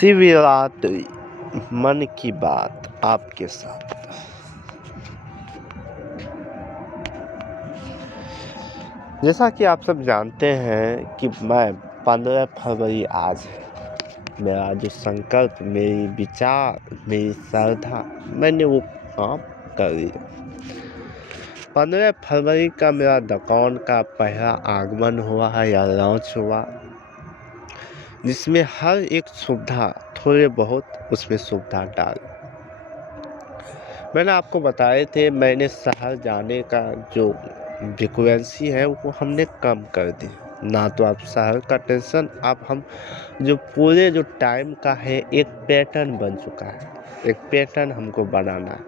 शिवरात्रि मन की बात आपके साथ। जैसा कि आप सब जानते हैं कि मैं 15 फरवरी आज है मेरा जो संकल्प, मेरी विचार, मेरी श्रद्धा, मैंने वो काम कर लिया। 15 फरवरी का मेरा दुकान का पहला आगमन हुआ है या लॉन्च हुआ, जिसमें हर एक सुविधा थोड़े बहुत उसमें सुविधा डाली। मैंने आपको बताए थे, मैंने शहर जाने का जो फ्रिक्वेंसी है वो हमने कम कर दी। ना तो आप शहर का टेंशन, अब हम जो पूरे जो टाइम का है एक पैटर्न बन चुका है, एक पैटर्न हमको बनाना है।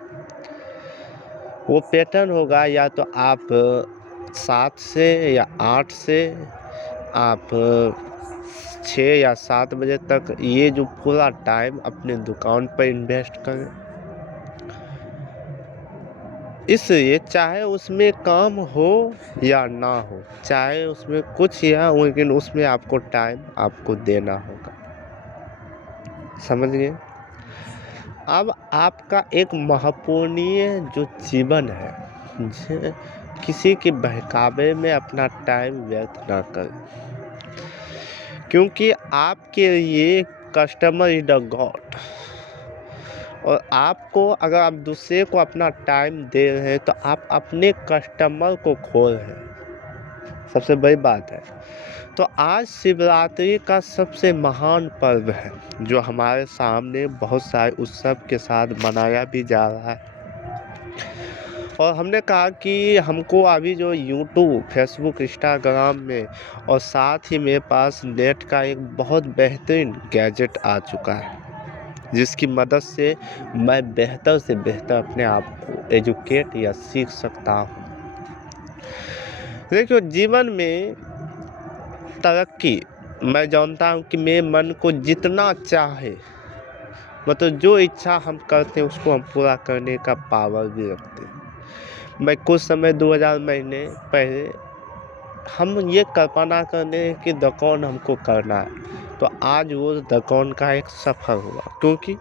वो पैटर्न होगा या तो आप 7 से या 8 से आप 6 या 7 बजे तक ये जो पूरा टाइम अपने दुकान पर इन्वेस्ट करें। इसलिए चाहे उसमें काम हो या ना हो, चाहे उसमें कुछ या, लेकिन उसमें आपको टाइम आपको देना होगा। समझ गए? अब आपका एक महत्वपूर्ण जो जीवन है, किसी के बहकावे में अपना टाइम व्यर्थ ना करें, क्योंकि आपके लिए कस्टमर इज द गॉड। और आपको, अगर आप दूसरे को अपना टाइम दे रहे हैं तो आप अपने कस्टमर को खो रहे हैं। सबसे बड़ी बात है। तो आज शिवरात्रि का सबसे महान पर्व है, जो हमारे सामने बहुत सारे उत्सव के साथ मनाया भी जा रहा है। और हमने कहा कि हमको अभी जो यूट्यूब, फेसबुक, इंस्टाग्राम में, और साथ ही मेरे पास नेट का एक बहुत बेहतरीन गैजेट आ चुका है, जिसकी मदद से मैं बेहतर से बेहतर अपने आप को एजुकेट या सीख सकता हूँ। देखिए, जीवन में तरक्की, मैं जानता हूँ कि मेरे मन को जितना चाहे, मतलब जो इच्छा हम करते हैं उसको हम पूरा करने का पावर भी रखते हैं। मैं कुछ समय 2000 महीने पहले हम ये कल्पना करने कि दुकान हमको करना है, तो आज वो दुकान का एक सफर हुआ, क्योंकि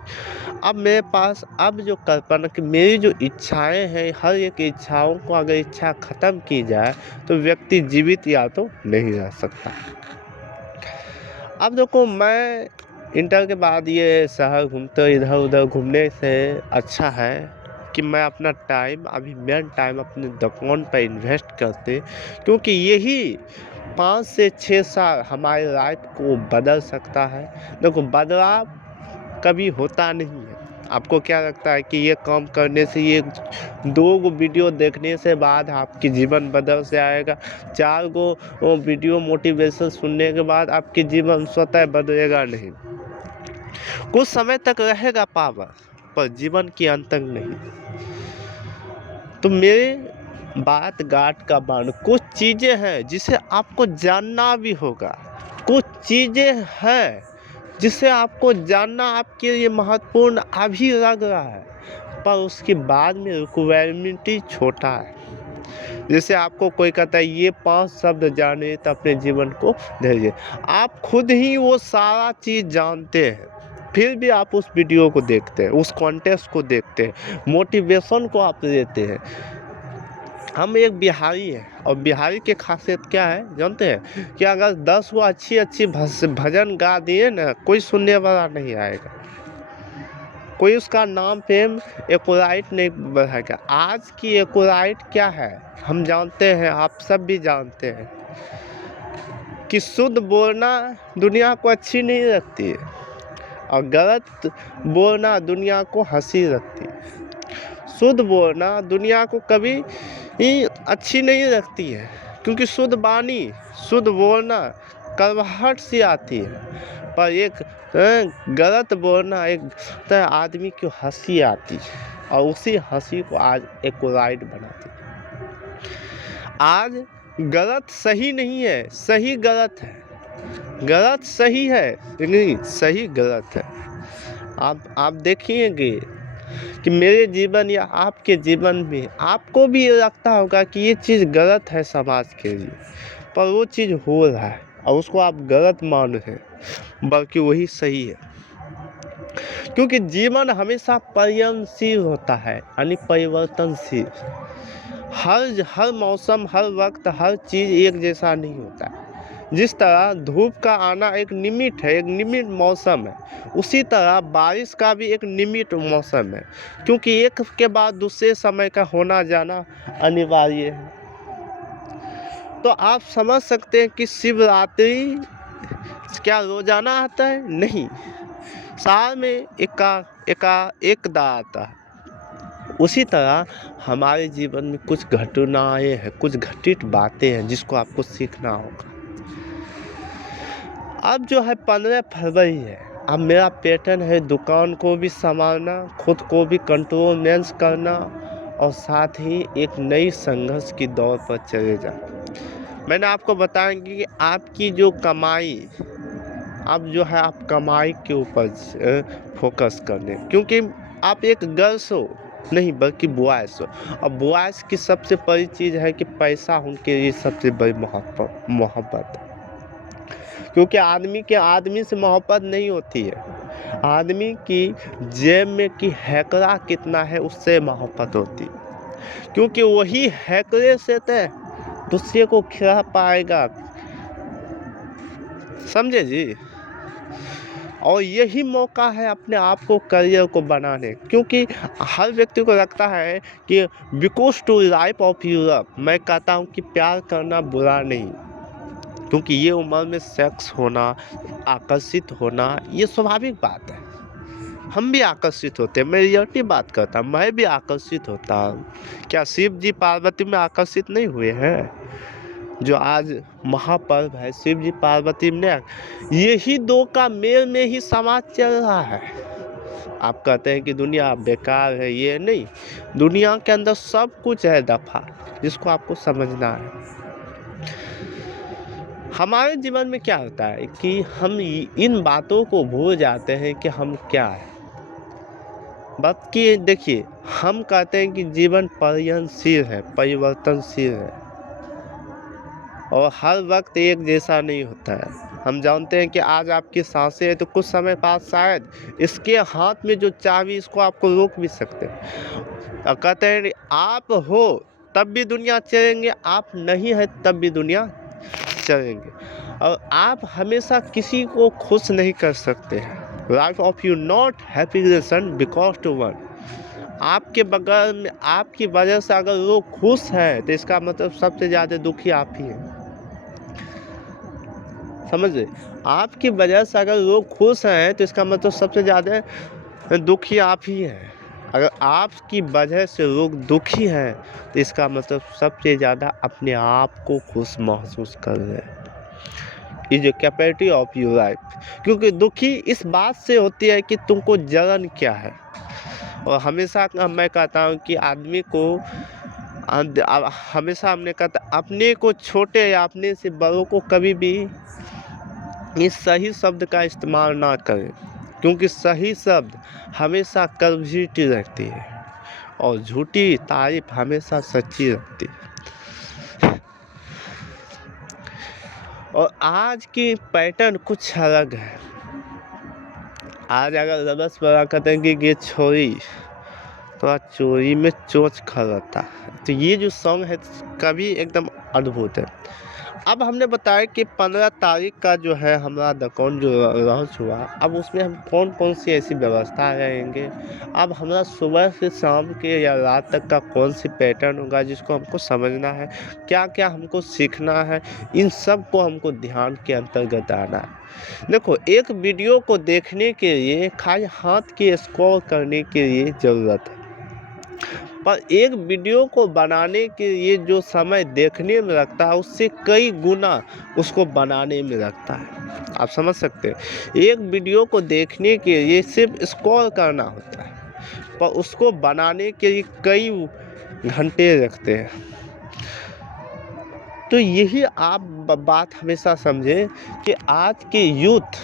अब मेरे पास अब जो कल्पना कि मेरी जो इच्छाएं हैं, हर एक इच्छाओं को अगर इच्छा ख़त्म की जाए तो व्यक्ति जीवित या तो नहीं रह सकता। अब देखो, मैं इंटर के बाद ये शहर घूमते, इधर उधर घूमने से अच्छा है कि मैं अपना टाइम, अभी मेन टाइम अपने दुकान पर इन्वेस्ट करते, क्योंकि यही 5 से 6 साल हमारी लाइफ को बदल सकता है। देखो, बदलाव कभी होता नहीं है। आपको क्या लगता है कि ये काम करने से, ये 2 वीडियो देखने से बाद आपकी जीवन बदल से आएगा, 4 वीडियो मोटिवेशन सुनने के बाद आपकी जीवन स्वतः बदलेगा? नहीं। कुछ समय तक रहेगा पावर, पर जीवन की अंत तक नहीं। तो मेरे बात गाट का बाण, कुछ चीज़ें हैं जिसे आपको जानना भी होगा, कुछ चीज़ें हैं जिसे आपको जानना आपके लिए महत्वपूर्ण अभी लग रहा है, पर उसके बाद में रिक्वायरमेंट छोटा है। जैसे आपको कोई कहता है ये 5 शब्द जाने तो अपने जीवन को धैर्य, आप खुद ही वो सारा चीज़ जानते हैं, फिर भी आप उस वीडियो को देखते हैं, उस कॉन्टेस्ट को देखते हैं, मोटिवेशन को आप लेते हैं। हम एक बिहारी हैं, और बिहारी की खासियत क्या है जानते हैं? कि अगर 10 वो अच्छी भजन गा दिए ना, कोई सुनने वाला नहीं आएगा, कोई उसका नाम फेम एक्यूराइट नहीं बढ़ाएगा। आज की एक्यूराइट क्या है हम जानते हैं, आप सब भी जानते हैं कि शुद्ध बोलना दुनिया को अच्छी नहीं रखती है, और गलत बोलना दुनिया को हंसी रखती है। शुद्ध बोलना दुनिया को कभी ही अच्छी नहीं रखती है, क्योंकि शुद्ध वाणी, शुद्ध बोलना कड़वाहट सी आती है, पर एक गलत बोलना एक आदमी को हंसी आती है, और उसी हंसी को आज एक्यूराइट बनाती है। आज गलत सही नहीं है, सही गलत है, गलत सही है, नहीं सही गलत है। आप देखिएंगे कि मेरे जीवन या आपके जीवन में आपको भी ये लगता होगा कि ये चीज़ गलत है समाज के लिए, पर वो चीज़ हो रहा है और उसको आप गलत मान रहे हैं, बल्कि वही सही है। क्योंकि जीवन हमेशा परिवर्तनशील होता है, यानी परिवर्तनशील। हर हर मौसम, हर वक्त, हर चीज़ एक जैसा नहीं होता है। जिस तरह धूप का आना एक निमित्त है, एक निमित्त मौसम है, उसी तरह बारिश का भी एक निमित्त मौसम है, क्योंकि एक के बाद दूसरे समय का होना जाना अनिवार्य है। तो आप समझ सकते हैं कि शिवरात्रि क्या रोजाना आता है? नहीं, साल में एकदा आता है। उसी तरह हमारे जीवन में कुछ घटनाएं हैं, कुछ घटित बातें हैं जिसको आपको सीखना होगा। अब जो है 15 फरवरी है, अब मेरा पैटर्न है दुकान को भी संभालना, खुद को भी कंट्रोल मैनेज करना, और साथ ही एक नई संघर्ष की दौर पर चले जाना। मैंने आपको बताया कि आपकी जो कमाई, अब जो है आप कमाई के ऊपर फोकस करने, क्योंकि आप एक गर्ल्स हो नहीं बल्कि बॉयज हो, और बॉयज की सबसे बड़ी चीज़ है कि पैसा उनके लिए सबसे बड़ी मोहब्बत है। क्योंकि आदमी से मोहब्बत नहीं होती है, आदमी की जेब में की हैकरा कितना है उससे मोहब्बत होती है। क्योंकि वही हैकरे से तो दूसरे को खिला पाएगा, समझे जी। और यही मौका है अपने आप को, करियर को बनाने, क्योंकि हर व्यक्ति को लगता है कि because to life of Europe, मैं कहता हूँ कि प्यार करना बुरा नहीं, क्योंकि ये उम्र में सेक्स होना, आकर्षित होना, ये स्वाभाविक बात है। हम भी आकर्षित होते हैं, मैं रियलिटी बात करता हूँ, मैं भी आकर्षित होता हूँ। क्या शिव जी पार्वती में आकर्षित नहीं हुए हैं? जो आज महापर्व है शिव जी पार्वती में, यही दो का मेल में ही समाज चल रहा है। आप कहते हैं कि दुनिया बेकार है, ये नहीं, दुनिया के अंदर सब कुछ है दफा, जिसको आपको समझना है। हमारे जीवन में क्या होता है कि हम इन बातों को भूल जाते हैं कि हम क्या है। बात की देखिए, हम कहते हैं कि जीवन परिवर्तनशील है, परिवर्तनशील है, और हर वक्त एक जैसा नहीं होता है। हम जानते हैं कि आज आपकी सांसें हैं तो कुछ समय बाद शायद इसके हाथ में जो चाबी, इसको आपको रोक भी सकते हैं। और कहते हैं आप हो तब भी दुनिया चलेंगे, आप नहीं है तब भी दुनिया चलेंगे, और आप हमेशा किसी को खुश नहीं कर सकते हैं। Life of you not happiness because to one, आपके बगल में, आपकी वजह से अगर लोग खुश हैं तो इसका मतलब सबसे ज़्यादा दुखी आप ही हैं, समझे। आपकी वजह से अगर लोग खुश हैं तो इसका मतलब सबसे ज़्यादा दुखी आप ही हैं। अगर आपकी वजह से लोग दुखी हैं तो इसका मतलब सबसे ज़्यादा अपने आप को खुश महसूस कर रहे हैं। Is a capacity of your life, क्योंकि दुखी इस बात से होती है कि तुमको जलन क्या है। और हमेशा मैं कहता हूँ कि आदमी को हमेशा हमने कहता अपने को छोटे या अपने से बड़ों को कभी भी इस सही शब्द का इस्तेमाल ना करें, क्योंकि सही शब्द हमेशा कर्मशीटी रहती है और झूठी तारीफ हमेशा सच्ची रहती है। और आज की पैटर्न कुछ अलग है। आज अगर रबस बड़ा कहते हैं कि ये छोरी तो चोरी में चोच खलता है, तो ये जो सॉन्ग है कभी एकदम अद्भुत है। अब हमने बताया कि 15 तारीख का जो है हमारा दुकान जो लॉन्च हुआ, अब उसमें हम कौन कौन सी ऐसी व्यवस्था रहेंगे, अब हमारा सुबह से शाम के या रात तक का कौन सी पैटर्न होगा जिसको हमको समझना है, क्या क्या हमको सीखना है, इन सब को हमको ध्यान के अंतर्गत आना है। देखो, एक वीडियो को देखने के लिए खाली हाथ की स्क्रॉल करने के लिए ज़रूरत है, पर एक वीडियो को बनाने के लिए जो समय देखने में लगता है उससे कई गुना उसको बनाने में लगता है। आप समझ सकते हैं, एक वीडियो को देखने के लिए सिर्फ स्क्रॉल करना होता है, पर उसको बनाने के लिए कई घंटे लगते हैं। तो यही आप बात हमेशा समझें कि आज के यूथ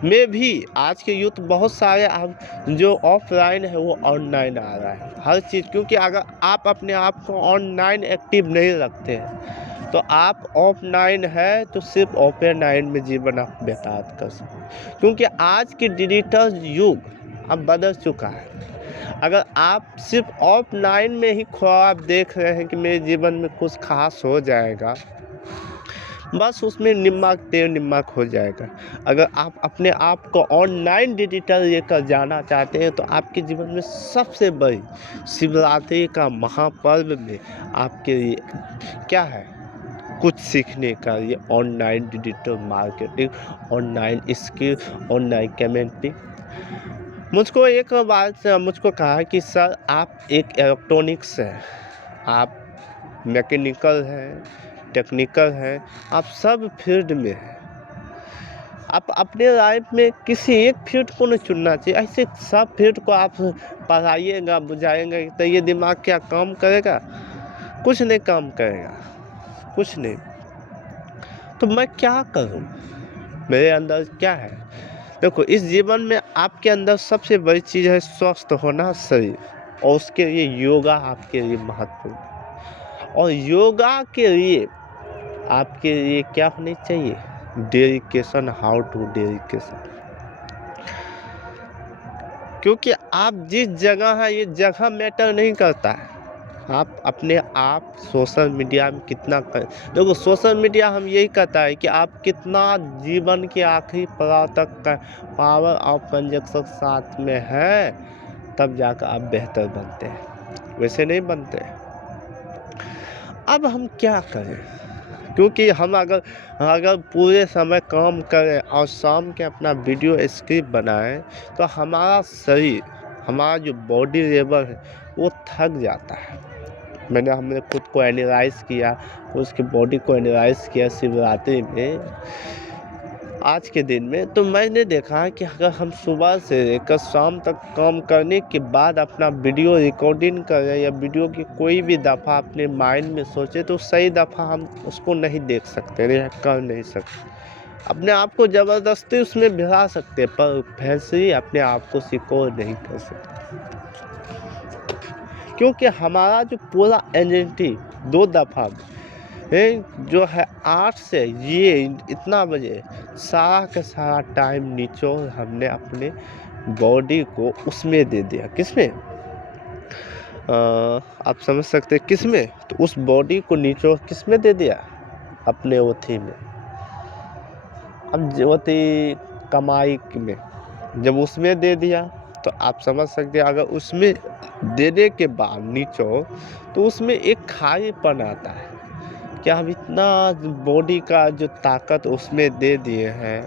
में भी, आज के यूथ बहुत सारे अब जो ऑफलाइन है वो ऑनलाइन आ रहा है हर चीज़, क्योंकि अगर आप अपने आप को ऑनलाइन एक्टिव नहीं रखते हैं, तो आप ऑफलाइन है तो सिर्फ ऑफलाइन में जीवन आप व्यतीत कर सकते, क्योंकि आज के डिजिटल युग अब बदल चुका है। अगर आप सिर्फ ऑफलाइन में ही ख्वाब देख रहे हैं कि मेरे जीवन में कुछ खास हो जाएगा, बस उसमें नमक तेल नमक हो जाएगा। अगर आप अपने आप को ऑनलाइन डिजिटल लेकर जाना चाहते हैं तो आपके जीवन में सबसे बड़ी शिवरात्रि का महापर्व में आपके लिए क्या है, कुछ सीखने का, ये online digital marketing, online skill, online commenting. मुझको एक बात मुझको कहा कि सर आप एक इलेक्ट्रॉनिक्स है, आप मैकेनिकल हैं, टेक्निकल हैं, आप सब फील्ड में हैं। आप अपने लाइफ में किसी एक फील्ड को नहीं चुनना चाहिए। ऐसे सब फील्ड को आप पढ़ाइएगा बुझाएंगे तो ये दिमाग क्या काम करेगा? कुछ नहीं काम करेगा, कुछ नहीं। तो मैं क्या करूं? मेरे अंदर क्या है? देखो, इस जीवन में आपके अंदर सबसे बड़ी चीज़ है स्वस्थ होना शरीर, और उसके लिए योगा आपके लिए महत्वपूर्ण है। और योगा के लिए आपके लिए क्या होनी चाहिए? डेडिकेशन। हाउ टू डेडिकेशन, क्योंकि आप जिस जगह है ये जगह मैटर नहीं करता है। आप अपने आप सोशल मीडिया में कितना कर, देखो सोशल मीडिया हम यही कहता है कि आप कितना जीवन के आखिरी पड़ाव तक का पावर ऑफ कंजक्शन साथ में है, तब जाकर आप बेहतर बनते हैं, वैसे नहीं बनते। अब हम क्या करें? क्योंकि हम अगर पूरे समय काम करें और शाम के अपना वीडियो स्क्रिप्ट बनाएं तो हमारा शरीर, हमारा जो बॉडी लेवल है वो थक जाता है। हमने खुद को एनालाइज किया, उसकी बॉडी को एनालाइज किया शिवरात्रि में, आज के दिन में, तो मैंने देखा कि अगर हम सुबह से लेकर शाम तक काम करने के बाद अपना वीडियो रिकॉर्डिंग करें या वीडियो की कोई भी दफ़ा अपने माइंड में सोचे तो सही दफ़ा हम उसको नहीं देख सकते, रिएक्ट कर नहीं सकते। अपने आप को ज़बरदस्ती उसमें भिड़ा सकते पर फैंसी अपने आप को सिक्योर नहीं कर सकते, क्योंकि हमारा जो पूरा एनर्जी 2 दफ़ा जो है 8 से ये इतना बजे सारा का सारा टाइम निचोड़ हमने अपने बॉडी को उसमें दे दिया। किसमें? आप समझ सकते हैं किसमें? तो उस बॉडी को निचोड़ किसमें दे दिया? अपने ओथी में। अब ज्योति कमाई में जब उसमें दे दिया तो आप समझ सकते हैं, अगर उसमें देने के बाद निचोड़ तो उसमें एक खालीपन आता है। क्या हम इतना बॉडी का जो ताकत उसमें दे दिए हैं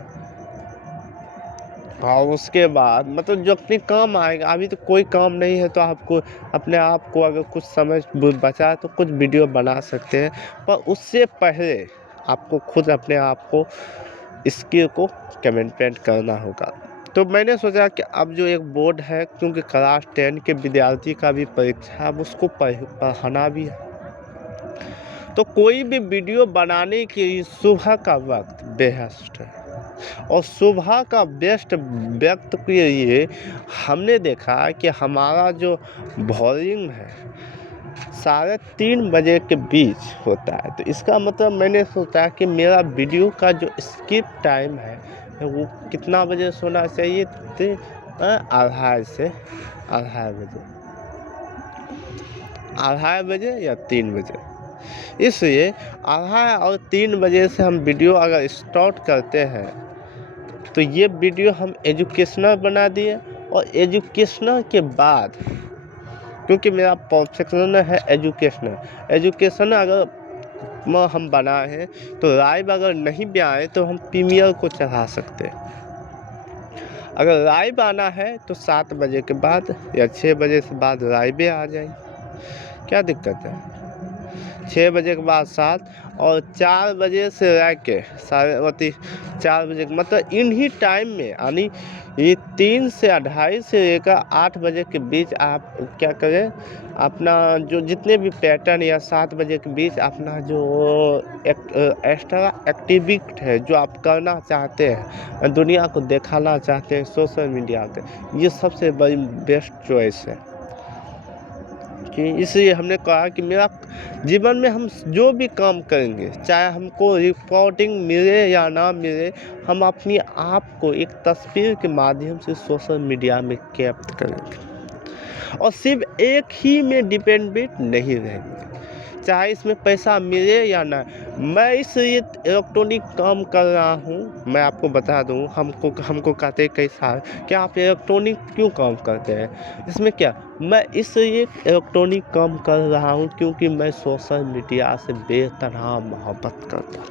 और उसके बाद मतलब जो अपने काम आएगा, अभी तो कोई काम नहीं है तो आपको अपने आप को अगर कुछ समय बचा तो कुछ वीडियो बना सकते हैं, पर उससे पहले आपको खुद अपने आप को स्किल को कमेंटमेंट करना होगा। तो मैंने सोचा कि अब जो एक बोर्ड है, क्योंकि क्लास 10 के विद्यार्थी का भी परीक्षा, अब उसको पढ़ाना भी है, तो कोई भी वीडियो बनाने के लिए सुबह का वक्त बेस्ट है। और सुबह का बेस्ट वक्त के लिए हमने देखा कि हमारा जो वॉल्यूम है 3:30 बजे के बीच होता है। तो इसका मतलब मैंने सोचा कि मेरा वीडियो का जो स्किप टाइम है वो कितना बजे सोना चाहिए? 2:30 से 2:30 बजे, 2:30 बजे या 3 बजे। इसलिए 2:30 और 3 बजे से हम वीडियो अगर स्टार्ट करते हैं तो ये वीडियो हम एजुकेशनल बना दिए, और एजुकेशनल के बाद, क्योंकि मेरा प्रोफेशनल है एजुकेशनल अगर हम बनाए हैं तो लाइव अगर नहीं भी आए तो हम प्रीमियर को चढ़ा सकते हैं। अगर लाइव आना है तो 7 बजे के बाद या 6 बजे से बाद लाइव आ जाएगी, क्या दिक्कत है? 6 बजे के बाद 7 और 4 बजे से रह के 4 बजे मतलब इन्हीं टाइम में, यानी ये 3 से 2:30 से लेकर 8 बजे के बीच आप क्या करें, अपना जो जितने भी पैटर्न, या 7 बजे के बीच अपना जो एक्स्ट्रा एक्टिविटी है जो आप करना चाहते हैं, दुनिया को दिखाना चाहते हैं सोशल मीडिया पे, ये सबसे बड़ी बेस्ट चॉइस है। कि इसलिए हमने कहा कि मेरा जीवन में हम जो भी काम करेंगे, चाहे हमको रिपोर्टिंग मिले या ना मिले, हम अपनी आप को एक तस्वीर के माध्यम से सोशल मीडिया में कैप्चर करेंगे और सिर्फ एक ही में डिपेंडेंट नहीं रहेंगे, चाहे इसमें पैसा मिले या ना। मैं इसलिए इलेक्ट्रॉनिक काम कर रहा हूँ। मैं आपको बता दूँ, हमको कहते कई साल कि आप इलेक्ट्रॉनिक क्यों काम करते हैं, इसमें क्या, मैं इसलिए इलेक्ट्रॉनिक काम कर रहा हूँ क्योंकि मैं सोशल मीडिया से बेतरह मोहब्बत करता हूँ।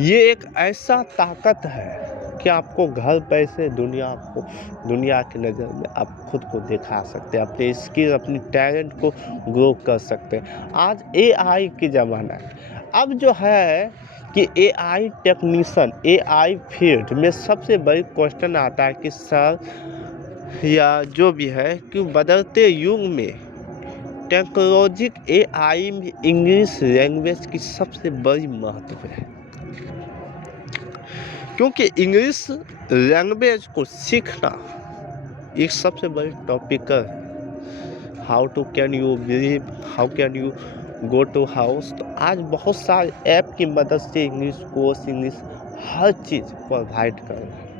ये एक ऐसा ताकत है कि आपको घर पैसे दुनिया की नज़र में आप खुद को दिखा सकते हैं, अपने स्किल, अपनी टैलेंट को ग्रो कर सकते हैं। आज AI की ज़माना है। अब जो है कि AI टेक्नीशियन, AI फील्ड में सबसे बड़ी क्वेश्चन आता है कि सर या जो भी है कि बदलते युग में टेक्नोलॉजिक AI में इंग्लिश लैंग्वेज की सबसे बड़ी महत्व है, क्योंकि इंग्लिश लैंग्वेज को सीखना एक सबसे बड़ी टॉपिक है। How to can you believe, how can you go to house. तो आज बहुत सारे ऐप की मदद से इंग्लिश कोर्स, इंग्लिश हर चीज़ प्रोवाइड कर रहे हैं,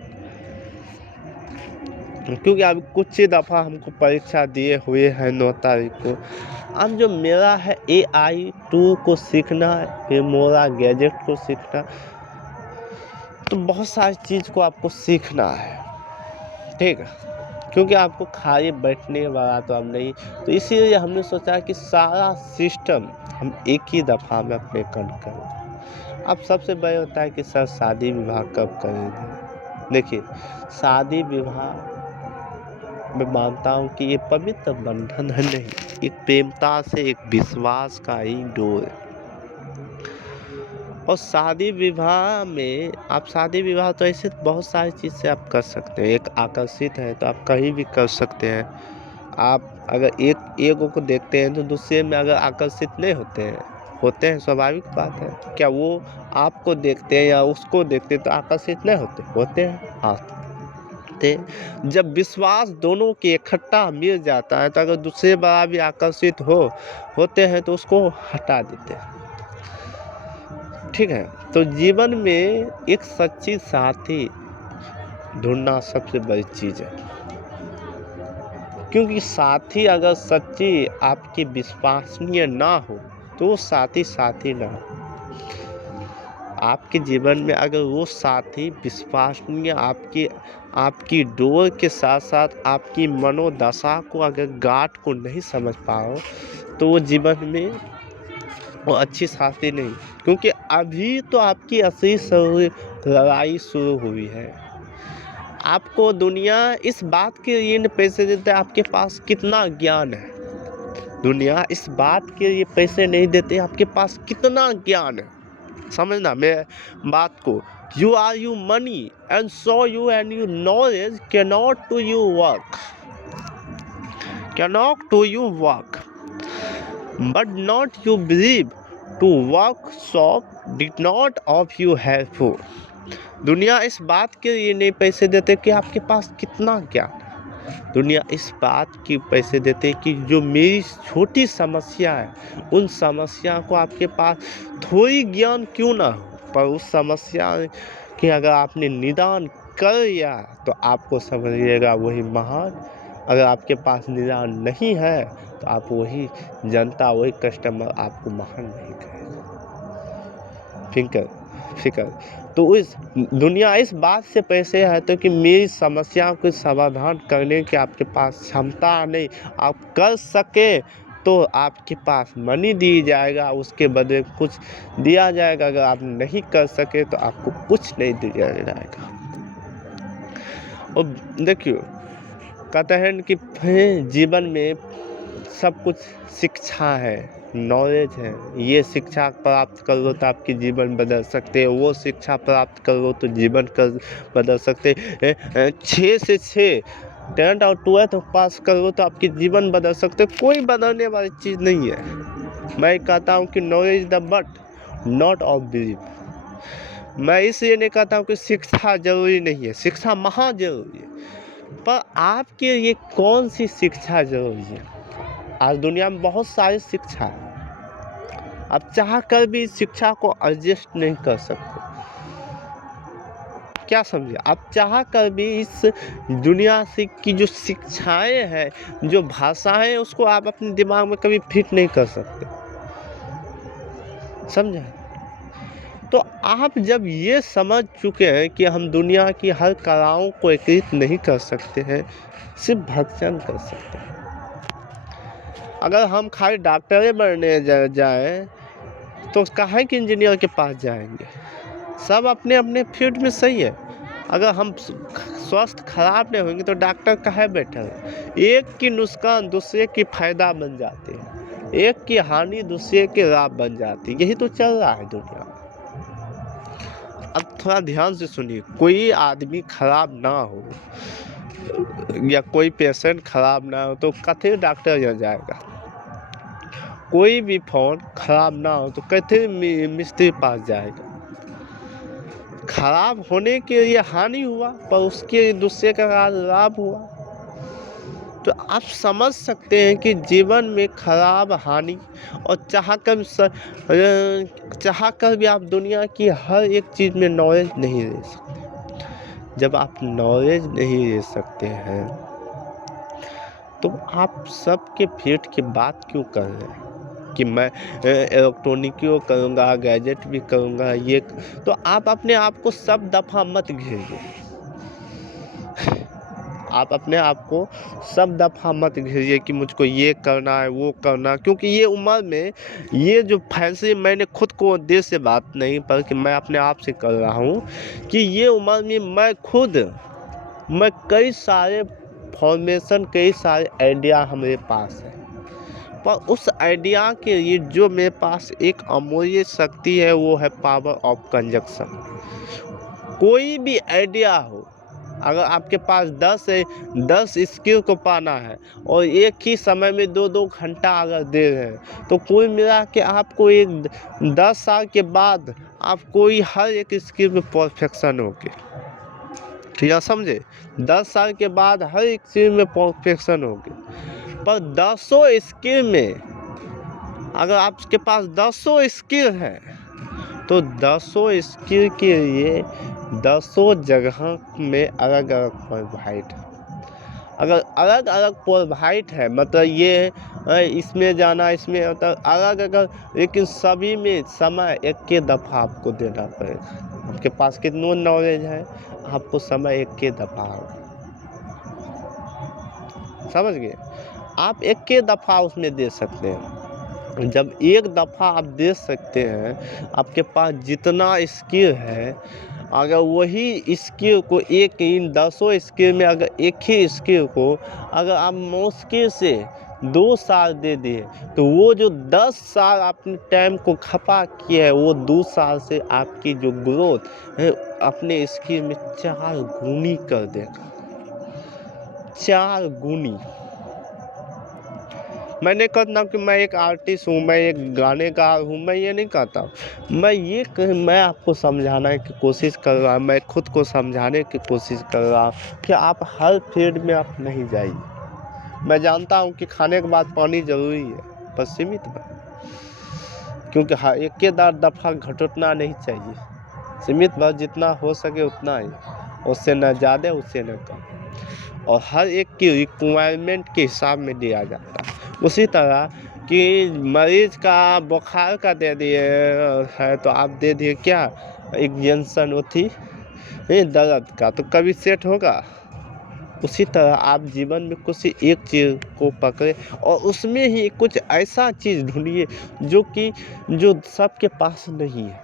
क्योंकि अब कुछ ही दफ़ा हमको परीक्षा दिए हुए हैं 9 तारीख को। अब जो मेरा है AI टूल को सीखना, फिर मोरा गैजेट को सीखना, तो बहुत सारी चीज़ को आपको सीखना है, ठीक है, क्योंकि आपको खाली बैठने वाला तो अब नहीं। तो इसीलिए हमने सोचा कि सारा सिस्टम हम एक ही दफ़ा में अपने कंठ करें। अब सबसे बड़ा होता है कि सर शादी विवाह कब करेंगे। देखिए, शादी विवाह मैं मानता हूँ कि ये पवित्र बंधन है नहीं, एक प्रेमता से, एक विश्वास का ही डोर है। और शादी विवाह में आप शादी विवाह तो ऐसे बहुत सारी चीज़ से आप कर सकते हैं। एक आकर्षित है तो आप कहीं भी कर सकते हैं। आप अगर एक को देखते हैं तो दूसरे में अगर आकर्षित नहीं होते हैं, स्वाभाविक बात है। क्या वो आपको देखते हैं या उसको देखते हैं तो आकर्षित नहीं होते हैं? हाँ, जब विश्वास दोनों के इकट्ठा मिल जाता है तो अगर दूसरे वाला भी आकर्षित होते हैं तो उसको हटा देते हैं, ठीक है। तो जीवन में एक सच्ची साथी ढूंढना सबसे बड़ी चीज़ है, क्योंकि साथी अगर सच्ची आपकी विश्वसनीय ना हो तो वो साथी ना हो। आपके जीवन में अगर वो साथी विश्वसनीय आपकी डोर के साथ साथ आपकी मनोदशा को, अगर गांठ को नहीं समझ पाओ तो वो जीवन में वो अच्छी साथी नहीं, क्योंकि अभी तो आपकी असली लड़ाई शुरू हुई है। आपको दुनिया इस बात के लिए पैसे देते है आपके पास कितना ज्ञान है। दुनिया इस बात के लिए पैसे नहीं देते आपके पास कितना ज्ञान है। समझना मेरे बात को। You are you money and so you and you knowledge cannot to you work but not you believe to workshop did not of you helpful। दुनिया इस बात के लिए नहीं पैसे देते कि आपके पास कितना ज्ञान है। दुनिया इस बात की पैसे देते कि जो मेरी छोटी समस्या है, उन समस्या को आपके पास थोड़ी ज्ञान क्यों ना हो, पर उस समस्या के अगर आपने निदान कर लिया तो आपको समझिएगा वही महान। अगर आपके पास निदान नहीं है तो आप वही जनता, वही कस्टमर आपको महान नहीं कहेगा। फिकर तो इस दुनिया इस बात से पैसे है तो कि मेरी समस्या को समाधान करने की आपके पास क्षमता नहीं, आप कर सके तो आपके पास मनी दी जाएगा, उसके बदले कुछ दिया जाएगा। अगर आप नहीं कर सके तो आपको कुछ नहीं दिया जाएगा। और देखिए, कहते हैं कि जीवन में सब कुछ शिक्षा है, नॉलेज है। ये शिक्षा प्राप्त कर लो तो आपकी जीवन बदल सकते हैं, वो शिक्षा प्राप्त कर लो तो जीवन बदल सकते हैं। 6 से 6 10th और 12th पास कर लो तो आपकी जीवन बदल सकते। कोई बदलने वाली चीज़ नहीं है। मैं कहता हूँ कि knowledge the but not of believe. मैं इसलिए नहीं कहता हूँ कि शिक्षा जरूरी नहीं है, शिक्षा महा जरूरी है, पर आपके लिए कौन सी शिक्षा जरूरी है। आज दुनिया में बहुत सारी शिक्षा है, आप चाह कर भी इस शिक्षा को एडजस्ट नहीं कर सकते। क्या समझे, आप चाह कर भी इस दुनिया से की जो शिक्षाएं हैं, जो भाषाएं हैं, उसको आप अपने दिमाग में कभी फिट नहीं कर सकते। समझे? तो आप जब ये समझ चुके हैं कि हम दुनिया की हर कलाओं को एकीकृत नहीं कर सकते हैं, सिर्फ भक्षण कर सकते हैं। अगर हम खाली डॉक्टर बनने जाएं तो काहे कि इंजीनियर के पास जाएंगे। सब अपने अपने फील्ड में सही है। अगर हम स्वास्थ्य खराब नहीं होंगे तो डॉक्टर काहे बैठे हैं। एक की नुकसान दूसरे की फायदा बन जाती है, एक की हानि दूसरे के लाभ बन जाती है। यही तो चल रहा है दुनिया में। अब थोड़ा ध्यान से सुनिए, कोई आदमी खराब ना हो या कोई पेशेंट खराब ना हो तो कथे डॉक्टर यहाँ जाएगा। कोई भी फोन खराब ना हो तो कथे मिस्त्री पास जाएगा। खराब होने के लिए हानि हुआ पर उसके दूसरे का लाभ हुआ। तो आप समझ सकते हैं कि जीवन में खराब हानि और चाह कर भी आप दुनिया की हर एक चीज़ में नॉलेज नहीं ले सकते। जब आप नॉलेज नहीं ले सकते हैं तो आप सबके फील्ड की बात क्यों कर रहे हैं कि मैं इलेक्ट्रॉनिक करूँगा, गैजेट भी करूँगा, ये तो आप अपने आप को सब दफ़ा मत घेरिए। आप अपने आप को सब दफ़ा मत घेरिए कि मुझको ये करना है, वो करना, क्योंकि ये उम्र में ये जो फैसले मैंने खुद को देश से बात नहीं बल्कि मैं अपने आप से कर रहा हूँ कि ये उम्र में मैं कई सारे फॉर्मेशन, कई सारे आइडिया हमारे पास है, पर उस आइडिया के लिए जो मेरे पास एक अमूल्य शक्ति है वो है पावर ऑफ कंजक्शन। कोई भी आइडिया हो, अगर आपके पास 10 स्किल को पाना है और एक ही समय में 2-2 घंटा अगर दे रहे हैं तो कुल मिला के आपको 10 साल के बाद आप कोई हर एक स्किल में परफेक्शन होगे। ठीक है, समझे? 10 साल के बाद हर एक चीज में परफेक्शन होगी। पर 10 स्किल में अगर आपके पास 10 स्किल है तो 10 स्किल के लिए 10 जगह में अलग अलग प्रोवाइड है। अगर अलग अलग प्रोवाइड है मतलब ये इसमें जाना, इसमें मतलब अलग अलग, लेकिन सभी में समय एक के दफ़ा आपको देना पड़ेगा। आपके पास कितना नॉलेज है, आपको समय एक के दफ़ा होगा। समझ गए? आप एक के दफ़ा उसमें दे सकते हैं। जब एक दफ़ा आप दे सकते हैं, आपके पास जितना स्किल है, अगर वही स्किल को इन 10 स्किल में अगर एक ही स्किल को अगर आप मुश्किल से 2 साल दे दिए तो वो जो 10 साल आपने टाइम को खपा किया है वो 2 साल से आपकी जो ग्रोथ है अपने स्किल में 4 गुनी कर देगा। 4 गुनी। मैं नहीं कहता कि मैं एक आर्टिस्ट हूँ, मैं एक गानेकार हूँ, मैं ये नहीं कहता। मैं आपको समझाने की कोशिश कर रहा हूँ, मैं खुद को समझाने की कोशिश कर रहा हूँ कि आप हर फील्ड में आप नहीं जाइए। मैं जानता हूँ कि खाने के बाद पानी ज़रूरी है, पर सीमित में, क्योंकि एक दफ़ा घटना नहीं चाहिए। सीमित भर जितना हो सके उतना ही, उससे न ज़्यादा उससे न कम, और हर एक की रिक्वायरमेंट के हिसाब में दिया जाता है। उसी तरह कि मरीज का बुखार का दे दिए है तो आप दे दिए क्या इंजेक्शन होती दर्द का, तो कभी सेट होगा? उसी तरह आप जीवन में कुछ एक चीज़ को पकड़े और उसमें ही कुछ ऐसा चीज़ ढूंढिए जो सबके पास नहीं है।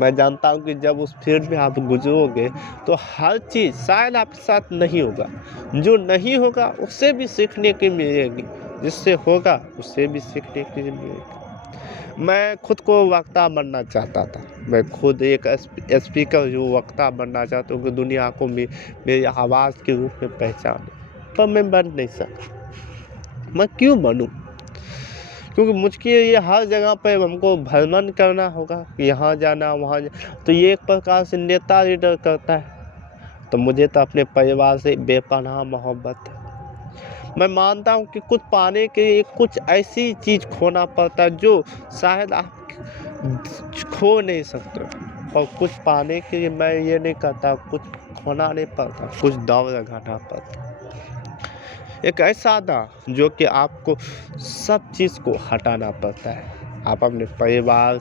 मैं जानता हूँ कि जब उस फील्ड में आप गुजरोगे तो हर चीज़ शायद आपके साथ नहीं होगा, जो नहीं होगा उससे भी सीखने की मिलेगी, जिससे होगा उससे भी सीखने की मिलेगी। मैं खुद को वक्ता बनना चाहता था, मैं खुद एक स्पीकर जो वक्ता बनना चाहता हूँ कि दुनिया को मेरी आवाज़ के रूप में पहचाने, पर मैं बन नहीं सकता। मैं क्यों बनूँ? क्योंकि मुझके ये हर जगह पे हमको भ्रमण करना होगा, यहाँ जाना वहाँ तो ये एक प्रकार से नेता लीडर करता है। तो मुझे तो अपने परिवार से बेपनाह मोहब्बत है। मैं मानता हूँ कि कुछ पाने के लिए कुछ ऐसी चीज़ खोना पड़ता है जो शायद आप खो नहीं सकते, और कुछ पाने के लिए मैं ये नहीं कहता कुछ खोना नहीं पड़ता, कुछ दाव लगाना पड़ता। एक ऐसा था जो कि आपको सब चीज़ को हटाना पड़ता है। आप अपने परिवार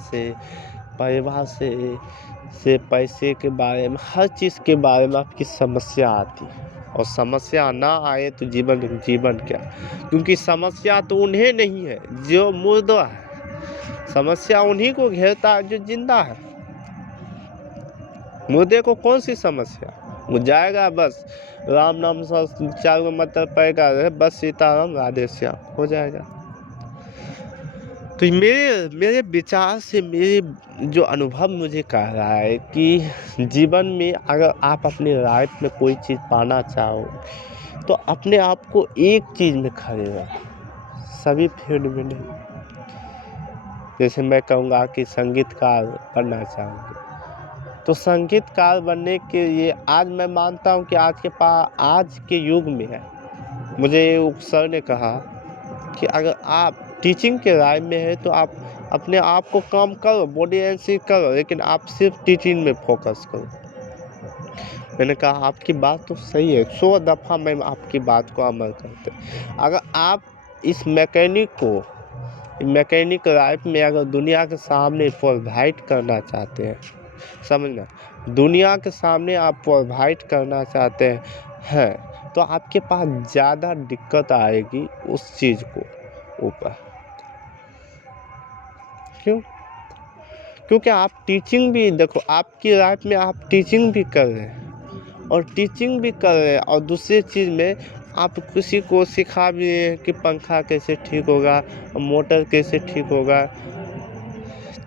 से पैसे के बारे में, हर चीज़ के बारे में आपकी समस्या आती है, और समस्या ना आए तो जीवन क्या, क्योंकि समस्या तो उन्हें नहीं है जो मुर्दा है, समस्या उन्हीं को घेरता है जो जिंदा है। मुर्दे को कौन सी समस्या, वो जाएगा बस राम नाम चार गो मतलब पड़ेगा, बस सीताराम राधे श्याम हो जाएगा। तो मेरे विचार से, मेरे जो अनुभव मुझे कह रहा है कि जीवन में अगर आप अपनी लाइफ में कोई चीज़ पाना चाहो तो अपने आप को एक चीज़ में खड़े रहो, सभी फील्ड में नहीं। जैसे मैं कहूँगा कि संगीतकार बनना चाहूँगा, तो संगीतकार बनने के लिए आज मैं मानता हूँ कि आज के युग में है। मुझे एक सर ने कहा कि अगर आप टीचिंग के लाइन में है तो आप अपने आप को काम करो, बॉडी एनसी करो, लेकिन आप सिर्फ टीचिंग में फोकस करो। मैंने कहा आपकी बात तो सही है, 100 दफ़ा मैं आपकी बात को अमल करते। अगर आप इस मैकेनिक लाइफ में अगर दुनिया के सामने प्रोवाइड करना चाहते हैं, समझना, दुनिया के सामने आप प्रोवाइड करना चाहते हैं तो आपके पास ज़्यादा दिक्कत आएगी उस चीज़ को ऊपर। क्यों? क्योंकि आप टीचिंग भी देखो, आपकी लाइफ में आप टीचिंग भी कर रहे हैं और दूसरी चीज़ में आप किसी को सिखा भी रहे हैं कि पंखा कैसे ठीक होगा, मोटर कैसे ठीक होगा।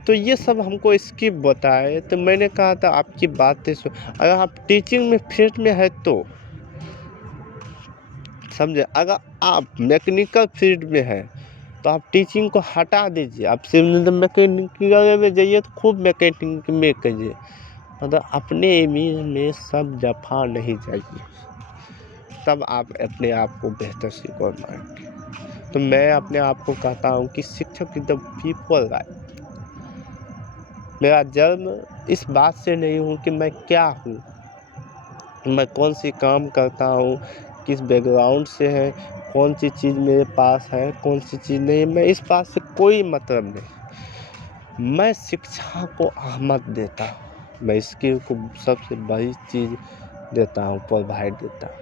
तो ये सब हमको स्किप बताए, तो मैंने कहा था आपकी बातें अगर आप टीचिंग में फील्ड में है तो समझे, अगर आप मैकेनिकल फील्ड में है तो आप टीचिंग को हटा दीजिए, आप सिर्फ मैकेनिकल में जाइए तो खूब मैकेनिक में करिए, मतलब अपने इमेज में सब जफा नहीं जाइए, तब आप अपने आप को बेहतर सीखो मानेंगे। तो मैं अपने आप को कहता हूँ कि शिक्षक इज द पीपल राइट। मेरा जन्म इस बात से नहीं हूँ कि मैं क्या हूँ, मैं कौन सी काम करता हूँ, किस बैकग्राउंड से है, कौन सी चीज़ मेरे पास है, कौन सी चीज़ नहीं, मैं इस बात से कोई मतलब नहीं। मैं शिक्षा को अहमियत देता हूँ, मैं इसकी को सबसे बड़ी चीज़ देता हूँ, प्रोवाइड देता हूँ।